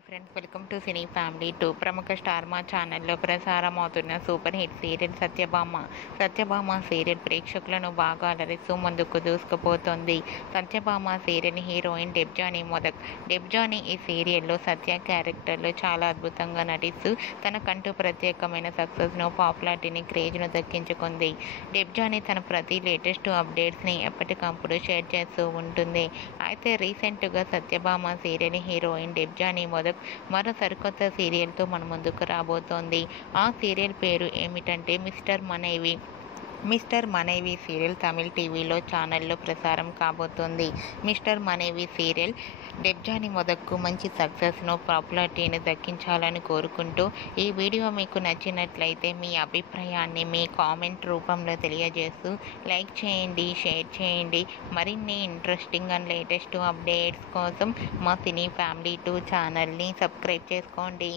Hi friends, welcome to cine family 2. ప్రముఖ star మా ఛానల్లో ప్రసారం అవుతున్న super hit serial Satyabhama serial ప్రేక్షకులను బాగా అలరిస్తూ ముందుకు దూసుకుపోతుంది. సత్యభామ సీరియల్ హీరోయిన్ డెబ్జానీ ఈ సీరియల్లో సత్య క్యారెక్టర్లో చాలా అద్భుతంగా నటిస్తూ తనకంటూ ప్రత్యేకమైన సక్సెస్ను, పాపులారిటీని, క్రేజ్ను దక్కించుకుంది. డెబ్జానీ తన ప్రతి లేటెస్ట్ అప్డేట్స్ని ఎప్పటికప్పుడు షేర్ చేస్తూ ఉంటుంది. అయితే రీసెంట్గా సత్యభామ సీరియల్ హీరోయిన్ డెబ్జానీ మరో సరికొత్త సీరియల్తో మన ముందుకు రాబోతోంది. ఆ సీరియల్ పేరు ఏమిటంటే మిస్టర్ మనైవి సీరియల్ తమిళ్ టీవీలో ఛానల్లో ప్రసారం కాబోతోంది. మిస్టర్ మనైవి సీరియల్ డెబ్జానీ మొదక్కు మంచి సక్సెస్ను, పాపులారిటీని దక్కించాలని కోరుకుంటూ ఈ వీడియో మీకు నచ్చినట్లయితే మీ అభిప్రాయాన్ని మీ కామెంట్ రూపంలో తెలియజేస్తూ లైక్ చేయండి, షేర్ చేయండి. మరిన్ని ఇంట్రెస్టింగ్ అండ్ లేటెస్ట్ అప్డేట్స్ కోసం మా సినీ ఫ్యామిలీ 2 ఛానల్ని సబ్స్క్రైబ్ చేసుకోండి.